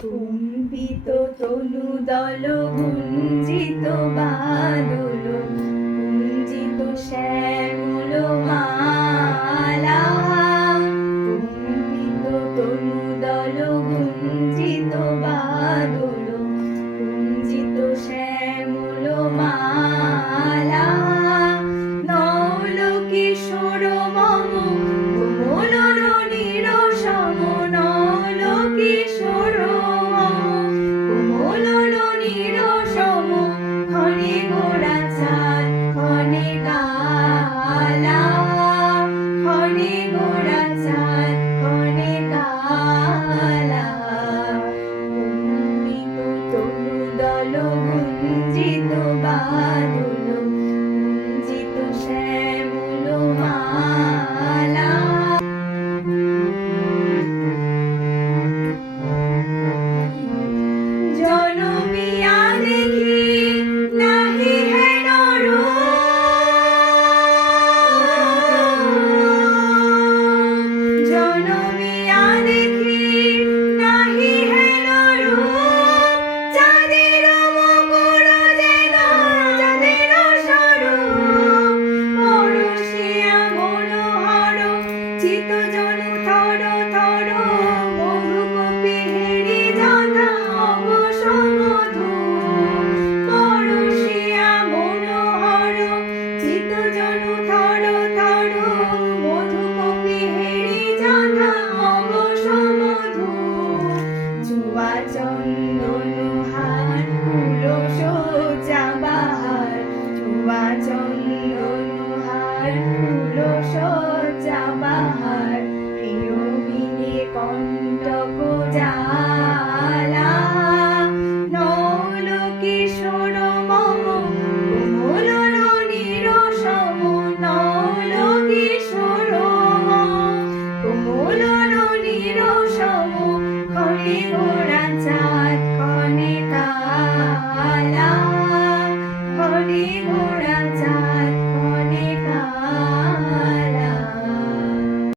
কুম্ভিত তনুদল গুঞ্জিত বাদল গুঞ্জিত শ্যামল মালা। কুম্ভিত তনুদল গুঞ্জিত বাদল গুঞ্জিত শ্যামল মালা। নল কিশোর মম কোমল ননীর সম। নল কিশোর মম কোমল ননীর সম। ক্ষণে গোরা চাঁদ ক্ষণে কালা। ক্ষণে গোরা চাঁদ ক্ষণে কালা। কুম্ভিত তনুদল গুঞ্জিত বাদল গুঞ্জিত শ্যামল মালা। জনমিয়া দেখি নাহি হেন রূপ। জনমিয়া দেখি নাহি হেন রূপ। চাঁদের মুকুর যেন চাঁদের স্বরূপ। পরশিয়া মনোহর চিত জনু থর থর। মধুকপি হেরি যথা অবসমধু। পরশিয়া মনোহর চিত জনু থর থর। মধুকপি হেরি যথা অবসমধু। জুয়া